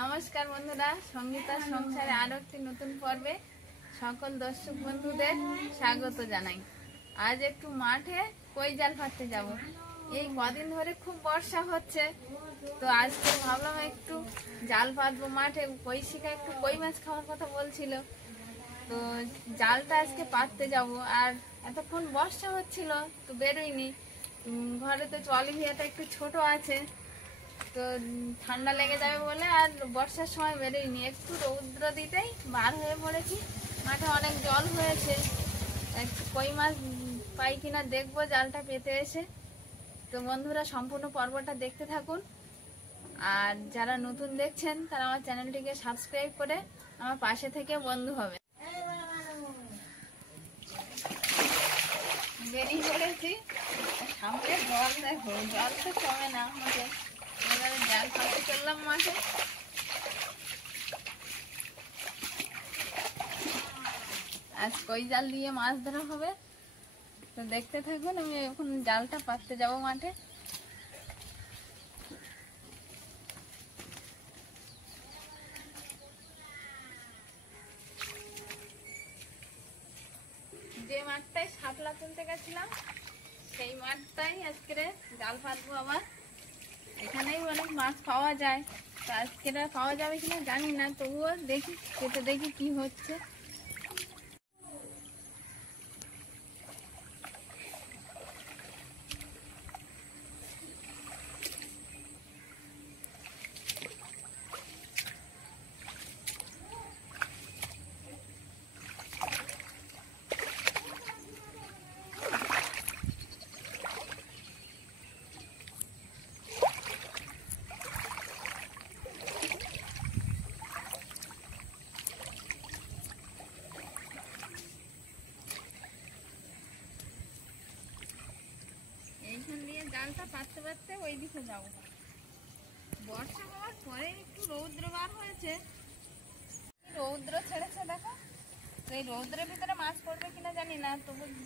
নমস্কার বন্ধুরা, সঙ্গীতার সংসারে আরো একটি নতুন পর্বে সকল দর্শক বন্ধুদের স্বাগত জানাই। আজ একটু মাঠে কই জাল পাততে যাব। এই কদিন ধরে খুব বর্ষা হচ্ছে, তো আজকে ভাবলাম একটু জাল পাতবো মাঠে। কই শিখা একটু কই মাছ খাওয়ার কথা বলছিল, তো জালটা আজকে পাততে যাব। আর এতক্ষণ বর্ষা হচ্ছিল তো বেরোইনি, ঘরে তো ট্রলি একটু ছোট আছে, তো ঠান্ডা লেগে যাবে বলে আর বর্ষার সময় বেরোয়নি। একটু রৌদ্র দিতেই বার হয়ে পড়েছি। মাঠে অনেক জল হয়েছে, একটু কই মাছ পাই কিনা দেখবো জালটা পেতে এসে। তো বন্ধুরা সম্পূর্ণ পর্বটা দেখতে থাকুন, আর যারা নতুন দেখছেন তারা আমার চ্যানেলটিকে সাবস্ক্রাইব করে আমার পাশে থেকে বন্ধু হবে। বেরিয়ে পড়েছি, সামনে জল দেখো, জল তো কমে না আমাকে। এবারে জাল পাতে চললাম মাঠে। আজ কই জাল দিয়ে মাছ ধরা হবে, তো দেখতে থাকুন। আমি এখন জালটা পাততে যাব মাঠে। যে মাঠটায় শাপলা তুলতে গেছিলাম সেই মাঠটাই আজকে জাল পাতবো আবার। এখানেই অনেক মাছ পাওয়া যায়, তো আজকে পাওয়া যাবে কিনা জানি না, তবুও দেখি কেটে দেখি কি হচ্ছে। এইখান দিয়ে জালটা পাততে পাততে ওই দিকে যাবো। বর্ষা হওয়ার পরে একটু রৌদ্র বার হয়েছে, রৌদ্র ছেড়েছে দেখো। তো এই রৌদ্রের ভিতরে মাছ পড়বে কিনা জানি না,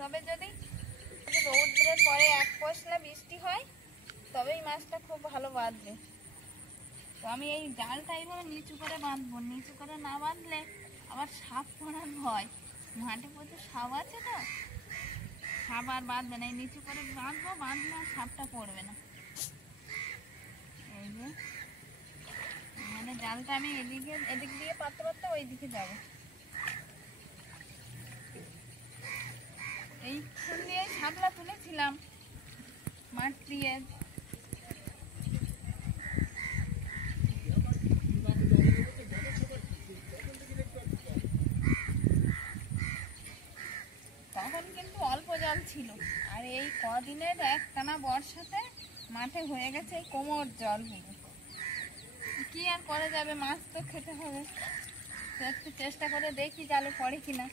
তবে যদি রৌদ্রের পরে এক পশলা বৃষ্টি হয় তবেই মাছটা খুব ভালো বাঁধবে। তো আমি এই জালটা এইভাবে নিচু করে বাঁধবো, নিচু করে না বাঁধলে আবার সাপ পড়ার ভয়। মাঠে প্রচুর সাপ আছে, তো সাপ আর বাঁধবে না। এই নিচু করে বাঁধবো, বাঁধলে আর সাপটা পড়বে না। এই যে মানে জালটা আমি এদিক দিয়ে পাততে পাততে ওই দিকে যাবো। এইখান দিয়ে শাপলা তুলেছিলাম মাঠ দিয়ে। তখন কিন্তু অল্প জল ছিল, আর এই কদিনের একটানা বর্ষাতে মাঠে হয়ে গেছে এই কোমর জল। কি আর করা যাবে, মাছ তো খেতে হবে। তো একটু চেষ্টা করে দেখি জালে পড়ে কিনা।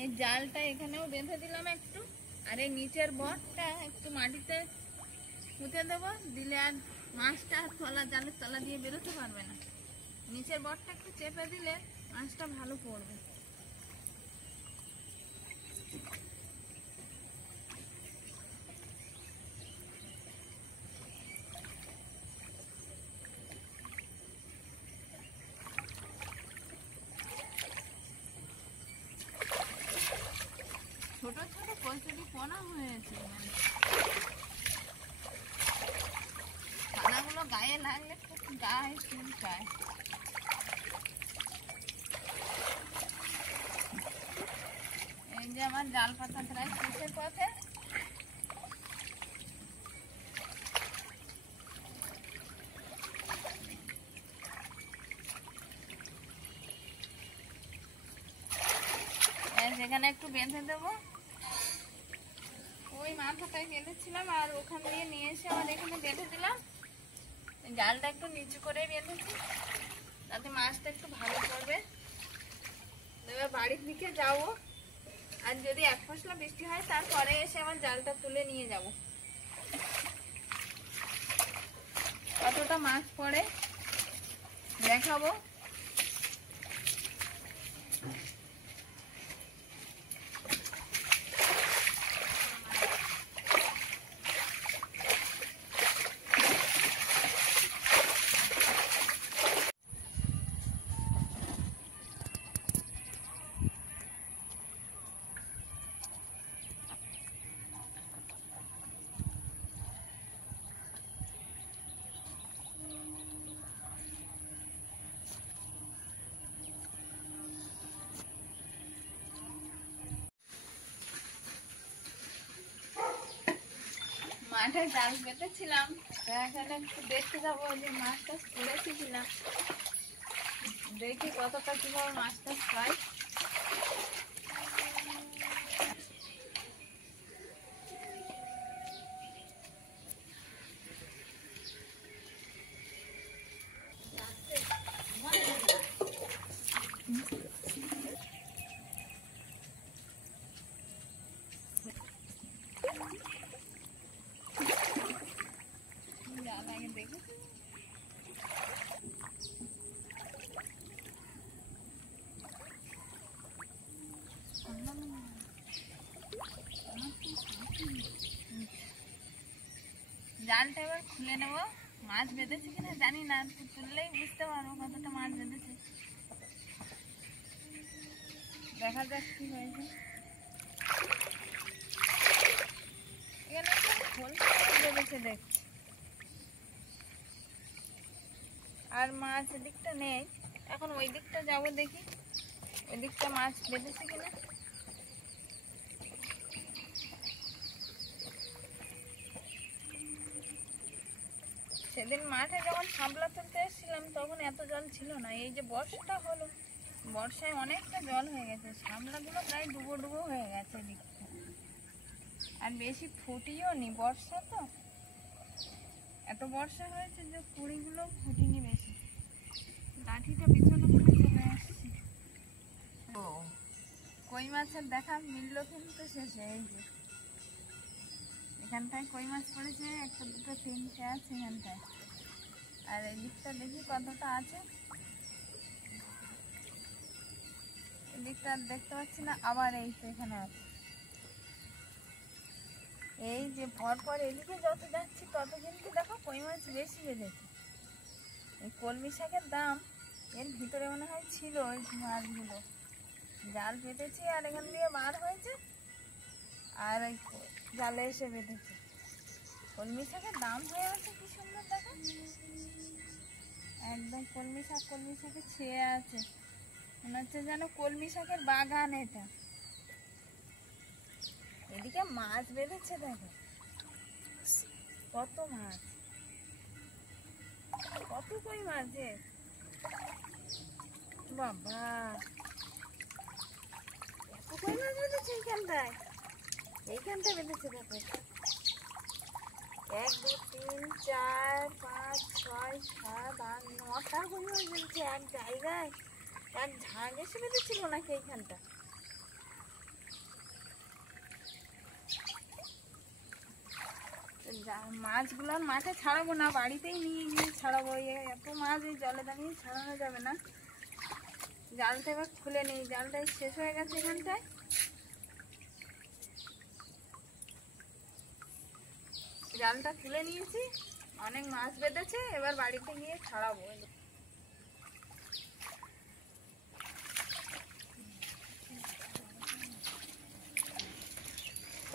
এই জালটা এখানেও বেঁধে দিলাম একটু, আর এই নিচের বটটা একটু মাটিতে পুঁতে দেবো, দিলে আর মাছটা জালের তলা দিয়ে বেরোতে পারবে না। নিচের বটটা একটু চেপে দিলে মাছটা ভালো পড়বে। ছোট ছোট কচুরি পোনা হয়েছে, পানাগুলো গায়ে লাগলে খুব গায়ে চুলকায়। এই যে আমার জাল পাতা প্রায় শেষের পথে। সেখানে একটু বেঁধে দেবো। ওই মাথাটাই বেঁধেছিলাম, আর ওখান দিয়ে নিয়ে এসে আবার এখানে বেঁধে দিলাম। জালটা একটু নিচু করে বেঁধেছি যাতে মাছটা একটু ভালো পড়বে। এবার বাড়ির দিকে যাবো, আর যদি এক ফসলা বৃষ্টি হয় তারপরে এসে আমার জালটা তুলে নিয়ে যাব। কতটা মাছ পড়ে দেখাবো। মাঠে জাল পেতেছিলাম, এখানে একটু দেখতে যাবো যে মাছ টাছ পড়েছি কিনা, দেখি কতটা কিভাবে মাছ টাছ পাই। জালটা এবার খুলে নেব, মাছ বেঁধেছে কিনা জানি না, তুললেই বুঝতে পারবো কতটা মাছ বেঁধেছে। দেখা যাক কি হয়েছে। এখানে খোল বেঁধেছে দেখছি, আর মাছ এদিকটা নেই। এখন ওই দিকটা যাবো, দেখি ওই দিকটা মাছ বেঁধেছে কিনা। সেদিন মাঠে যখন শাপলা তুলতে এসেছিলাম তখন এত জল ছিল না, এই যে বর্ষাটা হলো, বর্ষায় অনেকটা জল হয়ে গেছে, শাপলাগুলো প্রায় ডুবো ডুবো হয়ে গেছে দিকটা। আর বেশি ফুটিও নি, বর্ষা তো, এত বর্ষা হয়েছে যে কুড়িগুলো ফুটিনি বেশি। লাঠিটা পিছনে করে চলে আসছি। ও কই মাছের দেখা মিললো কিন্তু শেষে। এই যে এখানটায় কই মাছ পড়েছে, একটা দুটো তিনটে আছে এখানটায়। আর এই দিকটা দেখি কতটা আছে, এদিকটা আর দেখতে পাচ্ছি না। আবার এই তো এখানে আছে, এই যে পরপর এদিকে যত যাচ্ছি তত কিন্তু দেখো কই মাছ বেশি বেঁধেছে। এই কলমি শাকের দাম, এর ভিতরে মনে হয় ছিল ওই মাছগুলো। জাল পেতেছি আর এখান দিয়ে বার হয়েছে, আর ওই জালে এসে বেঁধেছে। কলমি শাকের দাম হয়ে আছে, কি সুন্দর দেখো, একদম কলমি শাকের ছেয়ে আছে, মনে হচ্ছে যেন কলমি শাকের বাগান এটা। এদিকে মাছ বেঁধেছে দেখো, কত মাছ, কত কই মাছের বাবা, এত কই মাছ বেঁধেছে এইখানটায়। এইখানটায় বেঁধেছে দেখো, 1 2 3 4 5 6 7 8 9টা কই মাছ বেঁধেছে এক জায়গায়। এক ঝাঁক এসে বেঁধেছিল নাকি এইখানটা। মাছগুলো মাঠে ছাড়াবো না, বাড়িতেই নিয়ে গিয়ে ছাড়াবো। এত মাছ এই জলে দাঁড়িয়ে ছাড়ানো যাবে না। জালটা এবার খুলে নিই, জালটা শেষ হয়ে গেছে এখানটায়। জালটা তুলে নিয়েছি, অনেক মাছ বেঁধেছে, এবার বাড়িতে গিয়ে ছাড়াবো।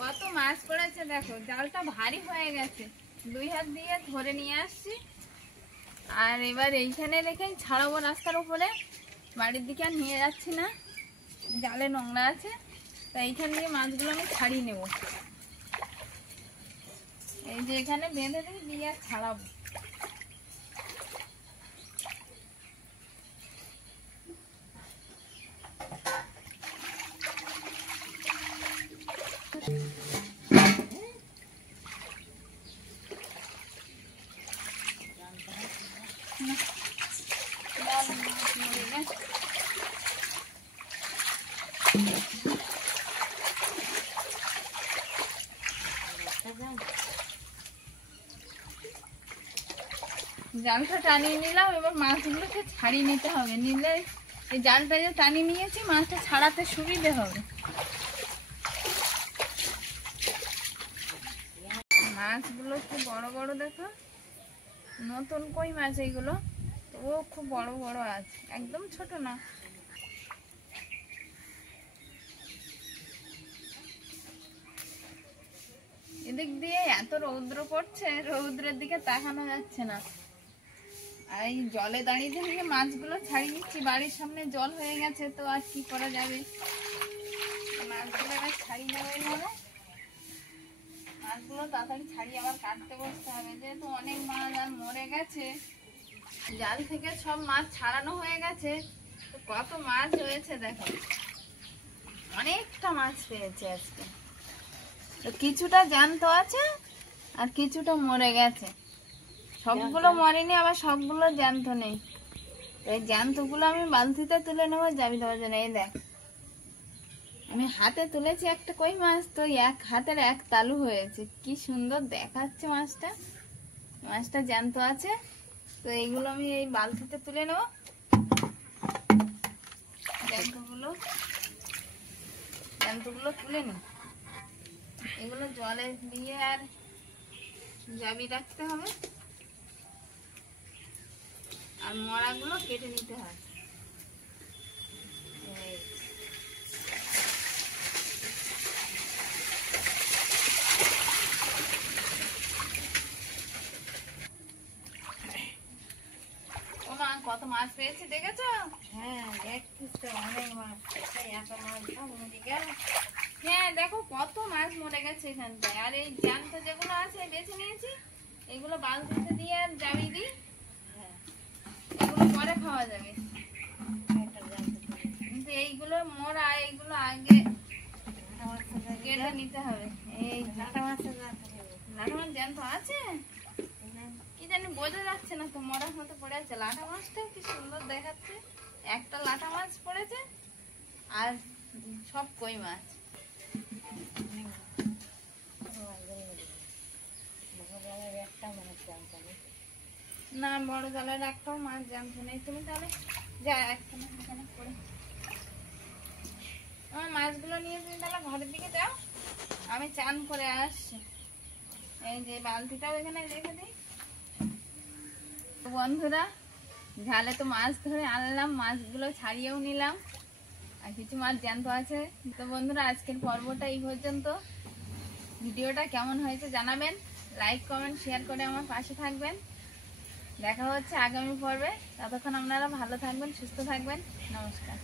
কত মাছ পড়েছে দেখো, জালটা ভারী হয়ে গেছে, 2 হাত দিয়ে ধরে নিয়ে আসছি। আর এবার এইখানে রেখে ছাড়াবো রাস্তার উপরে, বাড়ির দিকে আর নিয়ে যাচ্ছি না, জালে নোংরা আছে। তো এইখান দিয়ে মাছগুলো আমি ছাড়িয়ে নেব, এই যে এখানে বেঁধে দিয়ে আর ছাড়াবো। জালটা টানিয়ে নিলাম, এবার মাছগুলোকে ছাড়িয়ে নিতে হবে, নিলে এই জালটা যে টানিয়ে নিয়েছি মাছটা ছাড়াতে সুবিধে হবে। মাছগুলো খুব বড় বড় দেখো, নতুন কই মাছ এইগুলো, ও খুব বড় বড় আছে, একদম ছোট না। এদিক দিয়ে এত রৌদ্র পড়ছে, রৌদ্রের দিকে তাকানো যাচ্ছে না। আর এই জলে দাঁড়িয়ে দাঁড়িয়ে মাছগুলো ছাড়িয়ে নিচ্ছি, বাড়ির সামনে জল হয়ে গেছে, তো আর কি করা যাবে, মাছগুলো এবার ছাড়িয়ে নেবে এইভাবে। মাছগুলো তাড়াতাড়ি ছাড়িয়ে আবার কাটতে বসতে হবে, যেহেতু অনেক মাছ আর মরে গেছে। জাল থেকে সব মাছ ছাড়ানো হয়ে গেছে, তো কত মাছ হয়েছে দেখো, অনেকটা মাছ পেয়েছে আজকে। তো কিছুটা জ্যান্ত আছে আর কিছুটা মরে গেছে, সবগুলো মরেনি আবার সবগুলো জ্যান্ত নেই। এই জ্যান্তগুলো আমি বালতিতে তুলে নেবো যাবি দেওয়ার জন্য। এই দেখ, আমি হাতে তুলেছি একটা কই মাছ, তো এক হাতের এক তালু হয়েছে, কি সুন্দর দেখাচ্ছে মাছটা। মাছটা জ্যান্ত আছে, তো এইগুলো আমি এই বালতিতে তুলে নেবো। জ্যান্তগুলো তুলে নি, এগুলো জলে দিয়ে আর জাবি রাখতে হবে, আর মরাগুলো কেটে নিতে হয়। ও মা, কত মাছ পেয়েছে দেখেছো? হ্যাঁ দেখছিস তো, অনেক মাছ। এত মাছ মরে গেল। হ্যাঁ দেখো কত মাছ মরে গেছে এখানটায়। আর এই জ্যান্ত যেগুলো আছে বেছে নিয়েছি, এগুলো বালতিতে দিয়ে আর জাবি দিই, এগুলো পরে খাওয়া যাবে। কিন্তু এইগুলো মোরা, এইগুলো আগে কেটে নিতে হবে। এই লাটা মাছ জ্যান্ত আছে, কি জানি বোঝা যাচ্ছে না তো, মরার মতো পড়ে আছে। লাটা মাছটাও কি সুন্দর দেখাচ্ছে, একটা লাটা মাছ পড়েছে আর সব কই মাছ। না, বড় জালের একটাও মাছ জ্যান্ত নেই। তুমি তাহলে যা একখানে করে আমার মাছগুলো নিয়ে তুমি তাহলে ঘরের দিকে যাও, আমি চান করে আসছি। এই যে বালতিটাও এখানে রেখে দিই। বন্ধুরা, ঝালে তো মাছ ধরে আনলাম, মাছগুলো ছাড়িয়েও নিলাম, আর কিছু মাছ জ্যান্ত আছে। তো বন্ধুরা, আজকের পর্বটা এই পর্যন্ত। ভিডিওটা কেমন হয়েছে জানাবেন, লাইক কমেন্ট শেয়ার করে আমার পাশে থাকবেন। দেখা হচ্ছে আগামী পর্বে, ততক্ষণ আপনারা ভালো থাকবেন, সুস্থ থাকবেন। নমস্কার।